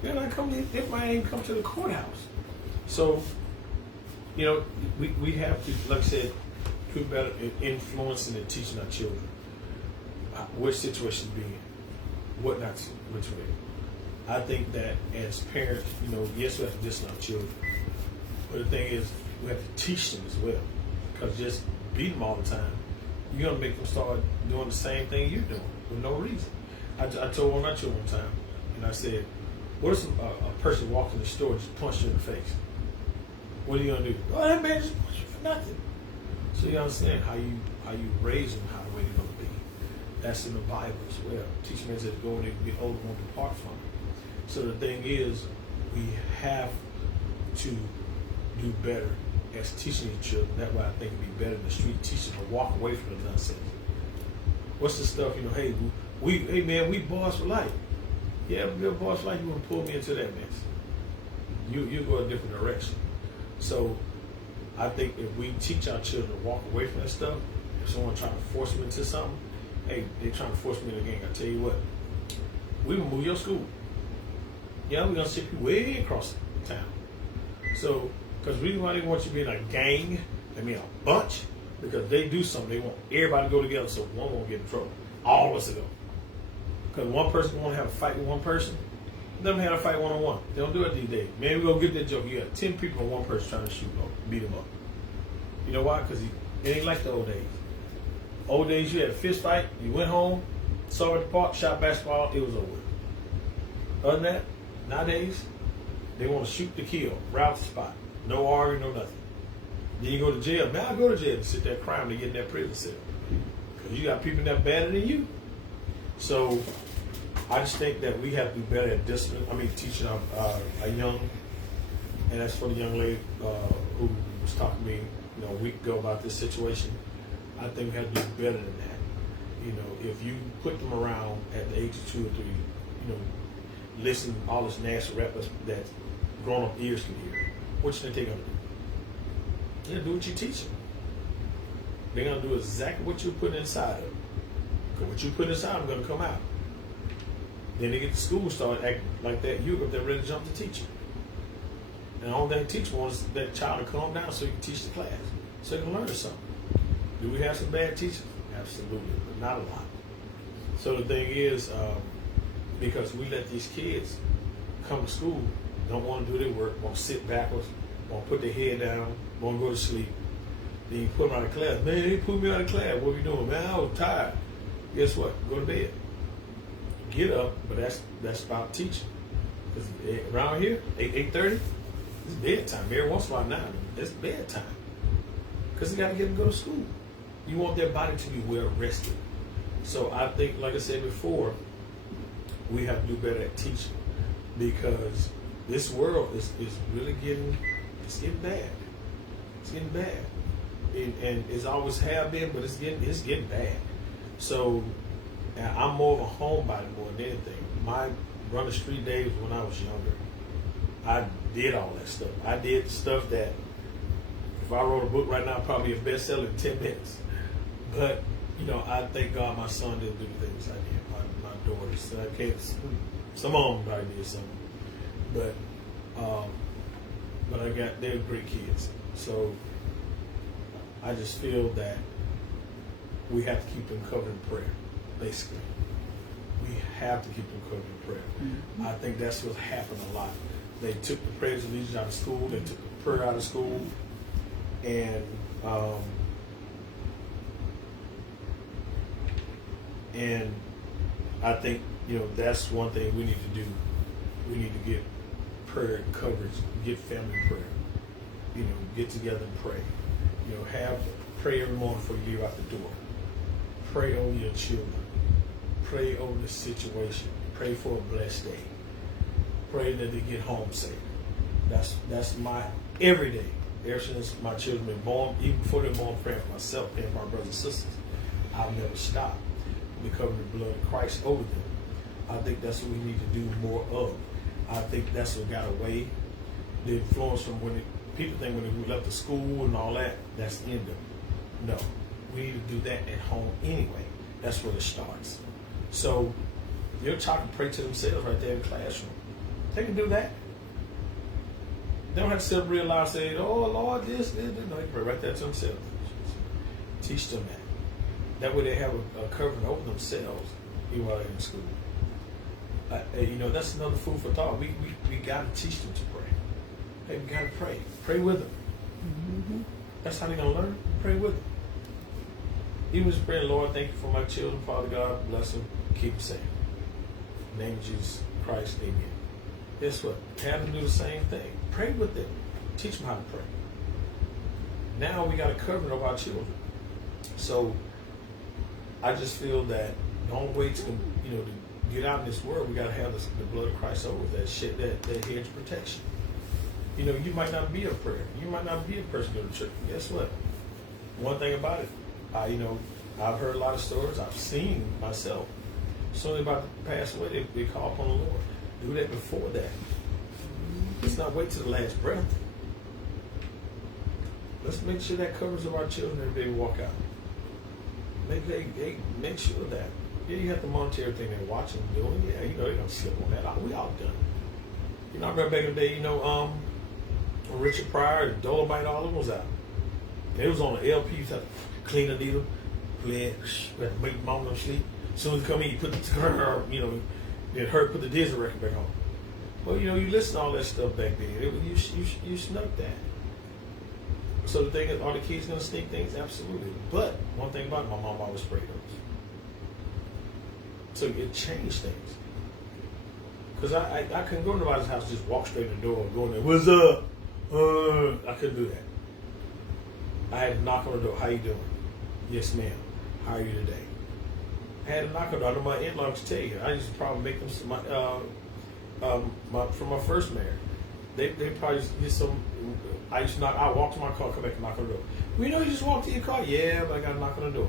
They're not coming. They might even come to the courthouse. So, we have to, like I said, do better in influencing and teaching our children which situations to be in, what not to, which way. I think that as parents, yes, we have to discipline our children, but the thing is, we have to teach them as well. Because just beat them all the time, you're gonna make them start doing the same thing you're doing for no reason. I told one of my children one time, and I said, what if a person walked in the store and just punched you in the face? What are you gonna do? Oh, that man just punched you for nothing. So you understand how you raise them, how the way they're gonna be. That's in the Bible as well. Teach men that go and they be old and won't depart from it. So the thing is, we have to do better as teaching the children. That's why I think it'd be better in the street teaching to walk away from the nonsense. What's the stuff, hey man, we boss for life. Yeah, if you're a boss for life, you want to pull me into that mess. You go a different direction. So I think if we teach our children to walk away from that stuff, if someone trying to force them into something, hey, they're trying to force me in the game. I tell you what, we gonna move your school. Yeah, we're gonna ship you way across town. So, because the reason why they want you to be in a gang, I mean a bunch, because they do something, they want everybody to go together so one won't get in trouble. All of us will go. Because one person want to have a fight with one person, let them have a fight one-on-one. They don't do it these days. Man, we gonna get that joke. You got 10 people and one person trying to shoot them, beat them up. You know why? Because it ain't like the old days. Old days, you had a fist fight, you went home, saw at the park, shot basketball, it was over. Other than that, nowadays, they want to shoot to kill, route the spot. No arguing, no nothing. Then you go to jail. Man, I go to jail to sit there crying to get in that prison cell. Because you got people that better than you. So, I just think that we have to do better at discipline. Teaching a young, and that's for the young lady who was talking to me, a week ago about this situation. I think we have to do better than that. If you put them around at the age of 2 or 3, listen to all this nasty rap that grown-up ears can hear, what you think they're gonna do? They're gonna do what you teach them. They're gonna do exactly what you put inside of them. Because what you put inside them is gonna come out. Then they get to school, start acting like that. You're ready to jump the teacher. And the only thing the teacher wants is that child to calm down so you can teach the class, so you can learn something. Do we have some bad teachers? Absolutely, but not a lot. So the thing is, because we let these kids come to school, don't want to do their work, want to sit backwards, want to put their head down, want to go to sleep. Then you put them out of class. Man, they put me out of class. What are you doing? Man, I was tired. Guess what? Go to bed. Get up, but that's about teaching. Because around here, 8:30, it's bedtime. Every once in a while now, it's bedtime. Because you got to get them to go to school. You want their body to be well rested. So I think, like I said before, we have to do better at teaching, because this world is really getting bad. It's getting bad, and it's always have been, but it's getting bad. So I'm more of a homebody more than anything. My run the street days when I was younger, I did all that stuff. I did stuff that if I wrote a book right now, probably a bestseller in 10 minutes. But I thank God my son didn't do the things I did. My daughters. I can't. Some of them probably did something, but they're great kids. So I just feel that we have to keep them covered in prayer. Basically, we have to keep them covered in prayer. Mm-hmm. I think that's what happened a lot. They took the Pledge of Allegiance out of school. They took the prayer out of school, and I think, that's one thing we need to do. We need to get prayer coverage, get family prayer. Get together and pray. Pray every morning before you leave out the door. Pray over your children. Pray over the situation. Pray for a blessed day. Pray that they get home safe. That's my every day. Ever since my children been born, even before they're born, praying for myself, praying for my brothers and sisters. I've never stopped. We cover the blood of Christ over them. I think that's what we need to do more of. I think that's what got away. The influence from people think when they left the school and all that, that's the end of it. No. We need to do that at home anyway. That's where it starts. So your child can pray to themselves right there in the classroom. They can do that. They don't have to sit up and realize, say, oh, Lord, this. No, they pray right there to themselves. Teach them that. That way they have a covering over themselves even while they're in school. That's another food for thought. We got to teach them to pray. Hey, we got to pray. Pray with them. Mm-hmm. That's how they're going to learn. Pray with them. Even just praying, Lord, thank you for my children. Father God, bless them. Keep them safe. In the name of Jesus Christ, amen. Guess what? Have them do the same thing. Pray with them. Teach them how to pray. Now we got a covering of our children. So I just feel that the only way to get out in this world, we got to have the blood of Christ over that shit, that hedge of protection. You might not be a prayer. You might not be a person to go to church. Guess what? One thing about it, I've heard a lot of stories. I've seen myself. Somebody about to pass away, they call upon the Lord. Do that before that. Let's not wait till the last breath. Let's make sure that covers of our children every day we walk out. Make sure that. Yeah, you have to monitor everything they're watching and doing. Yeah, they don't slip on that. We all done it. I remember back in the day, Richard Pryor, Dolomite, all of them was out. And it was on the LP. You had to clean the needle, play it, make mom them sleep. As soon as you come in, you put then put the Disney record back on. Well, you listen to all that stuff back then. You snuck that. So the thing is, are the kids going to sneak things? Absolutely. But one thing about it, my mom always sprayed those. So it changed things. Because I couldn't go to nobody's house, just walk straight in the door and go in there, what's up? I couldn't do that. I had to knock on the door. How you doing? Yes, ma'am. How are you today? I had to knock on the door. I know my in-laws tell you. I used to probably make them from my first marriage. They probably just get some. I used to knock. I walk to my car, come back and knock on the door. Well, you just walk to your car. Yeah, but I got to knock on the door.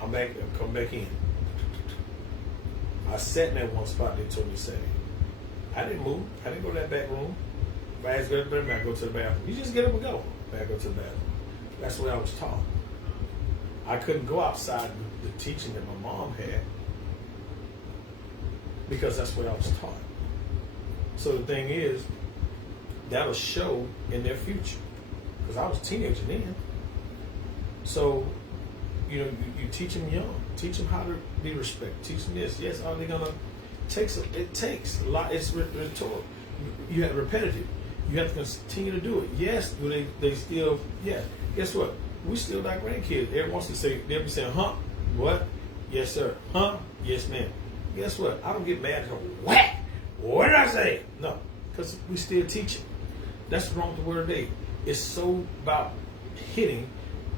I'm back. Come back in. I sat in that one spot. They told me to sit in. I didn't move. I didn't go to that back room. If I asked to go to the bathroom, I go to the bathroom. You just get up and go. I go to the bathroom. That's what I was taught. I couldn't go outside the teaching that my mom had because that's what I was taught. So the thing is, that'll show in their future. Because I was a teenager then. So, you teach them young. Teach them how to be respected. Teach them this. Yes, are they going to take some? It takes a lot. It's rhetorical. You have repetitive. You have to continue to do it. Yes, do they still, yeah. Guess what? We still like grandkids. Everyone wants to say, they'll be saying, huh? What? Yes, sir. Huh? Yes, ma'am. Guess what? I don't get mad at her. What did I say? No, because we still teaching. That's wrong with the word today. It's so about hitting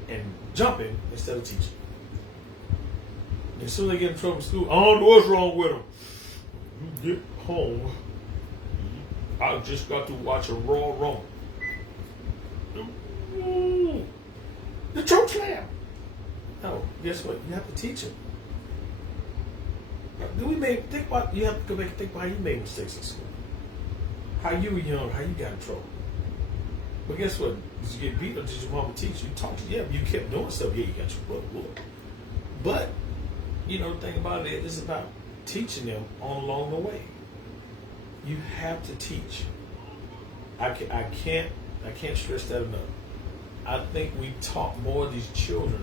and jumping instead of teaching. And as soon as they get in trouble in school, I don't know what's wrong with them. You get home, I just got to watch a Raw Roman. The choke slam. No, guess what? You have to teach them. Think about, you have to go back and think about how you made mistakes in school. How you were young, how you got in trouble. But guess what? Did you get beat or did your mama teach you? Taught you? Yeah, you kept doing stuff. Yeah, you got your butt whooped. But, the thing about it is it's about teaching them along the way. You have to teach. I can't stress that enough. I think we taught more of these children,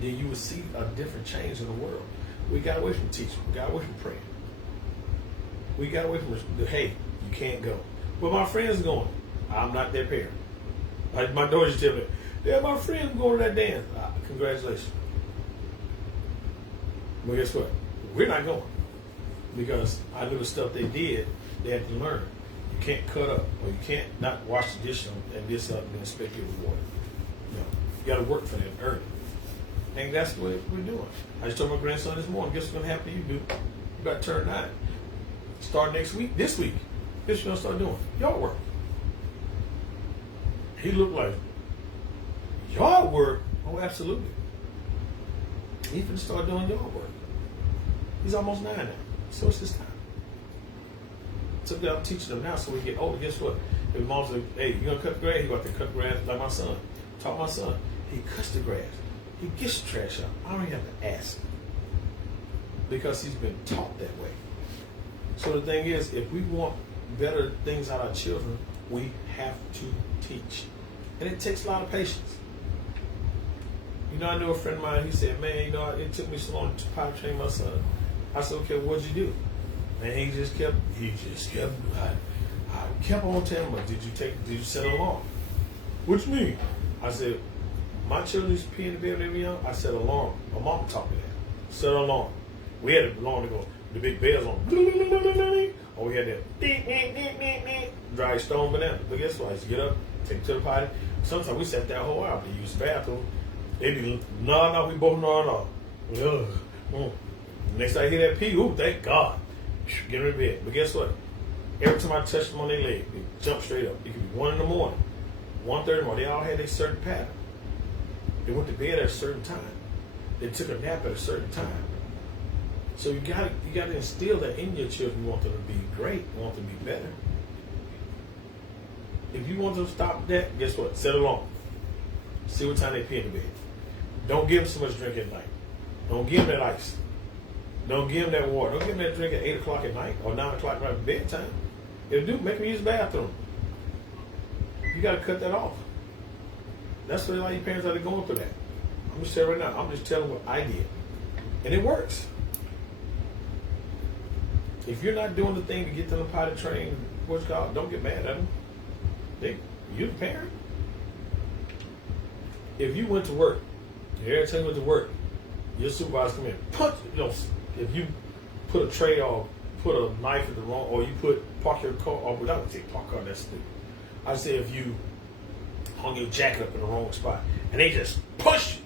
then you would see a different change in the world. We got away from teaching. We got away from praying. We got away from, hey, you can't go. Well, my friend's going. I'm not their parent. Like my daughter tell me, yeah, my friend's going to that dance. Congratulations. But guess what? We're not going. Because I knew the stuff they did, they had to learn. You can't cut up, or you can't not wash the dish and this up and expect your reward. You know, you got to work for that and earn it. And that's what we're doing. I just told my grandson this morning, guess what's going to happen to you, dude? You got to turn 9. Start next week, this week. Guess what you're going to start doing? Yard work. He looked like, yard work? Oh, absolutely. He's going to start doing yard work. He's almost 9 now. So it's his time. So I'm teaching them now so we get older. Guess what? If mom said, hey, you going to cut the grass? He go out there cut the grass like my son. Taught my son. He cuts the grass. He gets the trash out. I don't even have to ask him. Because he's been taught that way. So the thing is, if we want better things out of our children, we have to teach. And it takes a lot of patience. You know, I knew a friend of mine, he said, man, you know, it took me so long to potty train my son. I said, okay, what'd you do? And he just kept, I kept on telling him, did you set an alarm? What you mean? I said, my children used to pee in the bed when they were young. I set an alarm. My mom taught me that. Set an alarm. We had an alarm to go, the big bells on. Or we had that dry stone banana. But guess what? I used to get up, take it to the potty. Sometimes we sat there a whole hour to use the bathroom. They'd be, no, we both no. Next time I hear that pee, ooh, thank God. Get in bed. But guess what? Every time I touched them on their leg, they jump straight up. It could be 1 in the morning, 1:30 in the morning. They all had a certain pattern. They went to bed at a certain time. They took a nap at a certain time. So you got to instill that in your children. You want them to be great. You want them to be better. If you want them to stop that, guess what? Set an alarm. See what time they pee in the bed. Don't give them so much drink at night. Don't give them that ice. Don't give them that water. Don't give them that drink at 8 o'clock at night or 9 o'clock right at bedtime. If you do, make them use the bathroom. You got to cut that off. That's what a lot of your parents are going through that. I'm just saying right now, I'm just telling what I did. And it works. If you're not doing the thing to get them to potty train, what's called, don't get mad at them. You're the parent. If you went to work, every time you went to work, your supervisor come in, if you put a tray or put a knife in the wrong, or you park your car, or I would say park car, that's stupid. I say if you hung your jacket up in the wrong spot, and they just push you.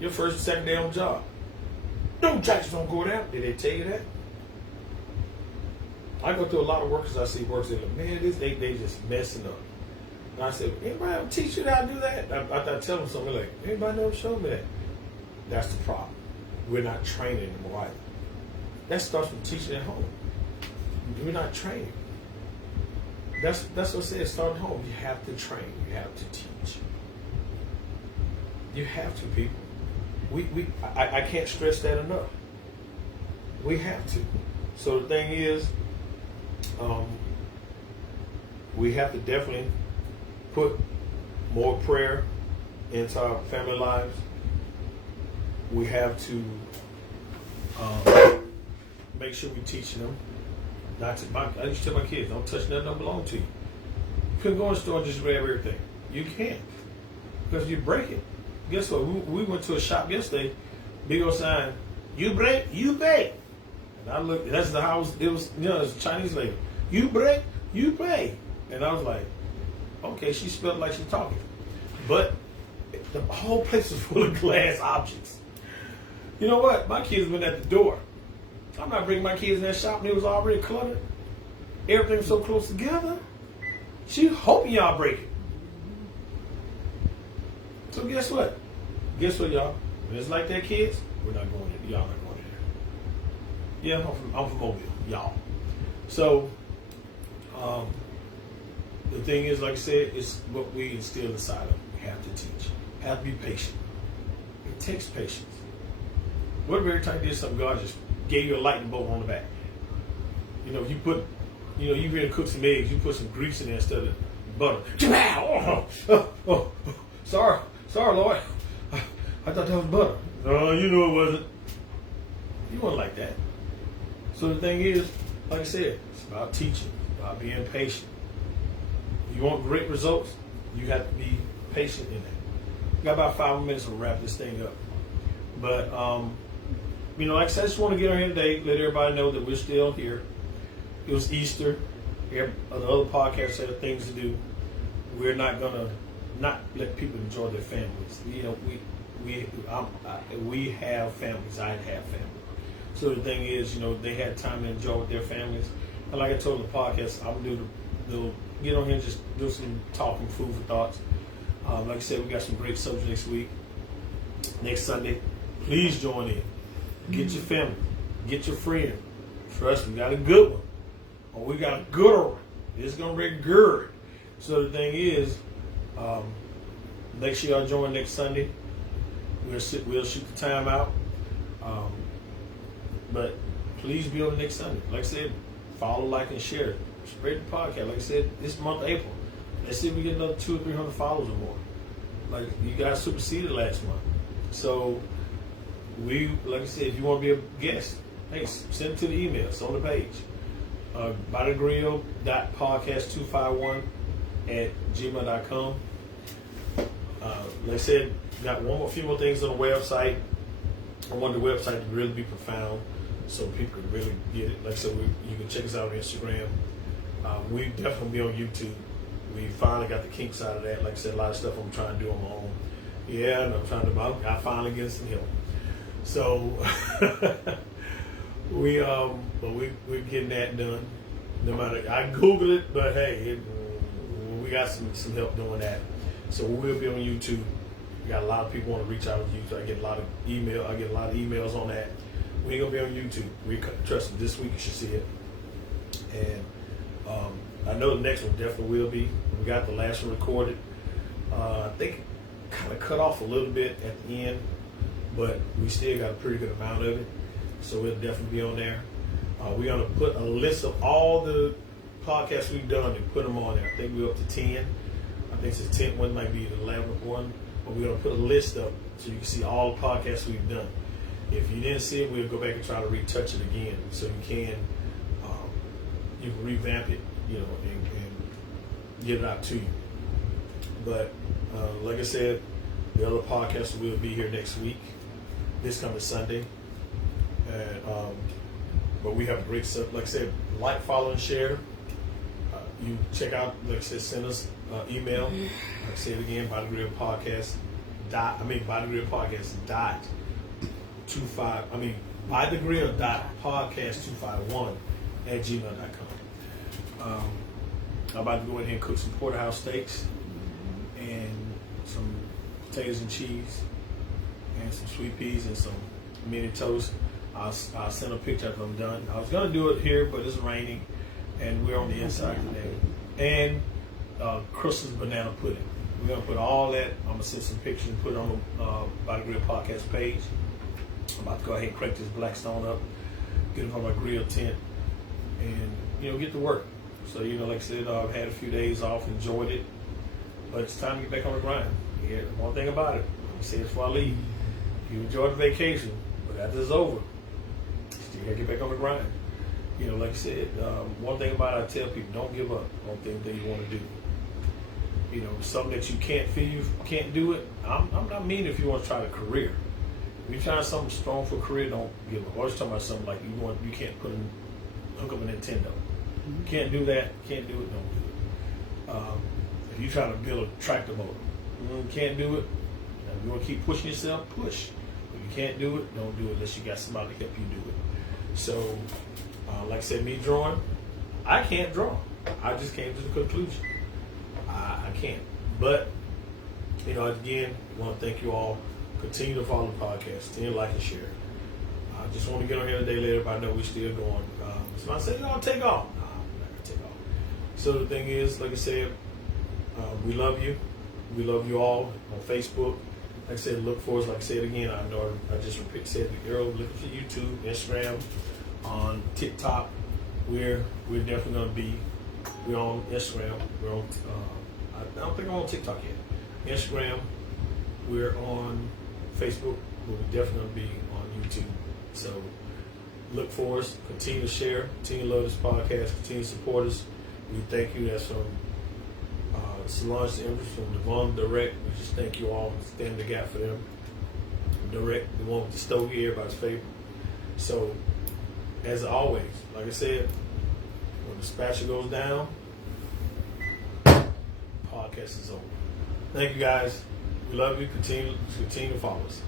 Your first and second day on the job. No jackets don't go down. Did they tell you that? I go through a lot of workers. I see workers. They're like, man, they just messing up. And I said, anybody ever teach you how to do that? I tell them something like, anybody never showed me that? That's the problem. We're not training them right. That starts from teaching at home. We're not training. That's what I said. Start at home. You have to train. You have to teach. You have to, people. I can't stress that enough. We have to. So the thing is, we have to definitely put more prayer into our family lives. We have to make sure we're teaching them. I used to tell my kids, don't touch nothing that don't belong to you. You couldn't go in the store and just grab everything. You can't. Because you break it. Guess what? We went to a shop yesterday, big old sign, you break, you pay. And I looked, that's the house, it was a Chinese lady. You break, you pay. And I was like, okay, she spelled like she's talking. But the whole place was full of glass objects. You know what? My kids went at the door. I'm not bringing my kids in that shop and it was already cluttered. Everything was so close together. She hoping y'all break it. So guess what? Guess what, y'all? When it's like that, kids, we're not going in. Y'all not going in there. Yeah, I'm from Mobile, y'all. So, the thing is, like I said, it's what we instill inside of them. We have to teach. Have to be patient. It takes patience. What if every time you did something, God just gave you a lightning bolt on the back? You know, you really cook some eggs, you put some grease in there instead of butter. Sorry, Lord. I thought that was butter. No, you know it wasn't. You weren't like that. So the thing is, like I said, it's about teaching, about being patient. You want great results, you have to be patient in that. We got about 5 minutes to wrap this thing up. But, like I said, I just want to get on here today, let everybody know that we're still here. It was Easter. The other podcasts have things to do. We're not going to not let people enjoy their families. You know, we have families. I have family. So the thing is, they had time to enjoy with their families. And like I told the podcast, I'm going to get on here and just do some talking, food for thoughts. Like I said, we got some great subjects next week. Next Sunday, please join in. Get your family. Get your friend. Trust me, we got a good one. Or we got a good one. It's going to be good. So the thing is, make sure y'all join next Sunday. We'll shoot the time out. But please be on the next Sunday. Like I said, follow, like, and share. Spread the podcast. Like I said, this month, April. Let's see if we get another 200 or 300 followers or more. Like, you guys superseded last month. So, like I said, if you want to be a guest, hey, send it to the email. It's on the page. bodygrill.podcast251@gmail.com. Like I said, got few more things on the website. I want the website to really be profound so people can really get it. Like I said, you can check us out on Instagram. We definitely be on YouTube. We finally got the kinks out of that. Like I said, a lot of stuff I'm trying to do on my own. Yeah, and I finally get some help. So we're getting that done. No matter, I Googled it, but hey, we got some help doing that. So we'll be on YouTube. We got a lot of people want to reach out with YouTube. I get a lot of emails on that. We ain't gonna be on YouTube. Trust me, this week you should see it. And I know the next one definitely will be. We got the last one recorded. I think it kind of cut off a little bit at the end, but we still got a pretty good amount of it. So it'll definitely be on there. We're gonna put a list of all the podcasts we've done and put them on there. I think we're up to 10. I think it's the 10th one, might be the 11th one. But we're gonna put a list up so you can see all the podcasts we've done. If you didn't see it, we'll go back and try to retouch it again, so you can revamp it, and get it out to you. But like I said, the other podcast will be here next week, this coming Sunday. And but we have a great stuff. Like I said, like, follow, and share. You check out, like I said, send us email. Like I said again, bodygrill.podcast. bodygrill.podcast251@gmail.com. I'm about to go in here and cook some porterhouse steaks and some potatoes and cheese and some sweet peas and some mini toast. I'll send a picture after I'm done. I was going to do it here, but it's raining and we're on the inside today. And Crystal's banana pudding. We're going to put all that. I'm going to send some pictures and put it on the By the Grill podcast page. I'm about to go ahead and crank this Blackstone up, get it on my grill tent, and, get to work. So, like I said, I've had a few days off, enjoyed it, but it's time to get back on the grind. Yeah, one thing about it, I say this before I leave, you enjoy the vacation, but after it's over, you still got to get back on the grind. Like I said, one thing about it, I tell people, don't give up on things that you want to do. Something that you can't feel you can't do it. I'm not mean if you want to try a career. If you're trying something strong for a career, don't give up. I was talking about something like you can't hook up a Nintendo. You can't do that. Can't do it. Don't do it. If you're trying to build a tractor motor, you can't do it. If you want to keep pushing yourself, push. If you can't do it, don't do it unless you got somebody to help you do it. So, like I said, me drawing, I can't draw. I just came to the conclusion. I can't. But, again, I want to thank you all. Continue to follow the podcast. Continue to like and share. I just want to get on here today, let everybody know we're still going. Somebody say, take off. No, I'm not going to take off. So the thing is, like I said, we love you. We love you all on Facebook. like I said, look for us. Like I said again, I know I just said it earlier. Look for YouTube, Instagram, on TikTok. We're definitely gonna be. We're on Instagram. We're on. I don't think I'm on TikTok yet. Instagram. We're on Facebook. We're definitely gonna be on YouTube. So look for us. Continue to share. Continue to love this podcast. Continue to support us. We thank you. That's from Solange the Empress, from Devon Direct. We just thank you all for standing the gap for them. Direct, the one with the stogie, everybody's favorite. So, as always, like I said, when the spatula goes down, podcast is over. Thank you guys. We love you. Continue to follow us.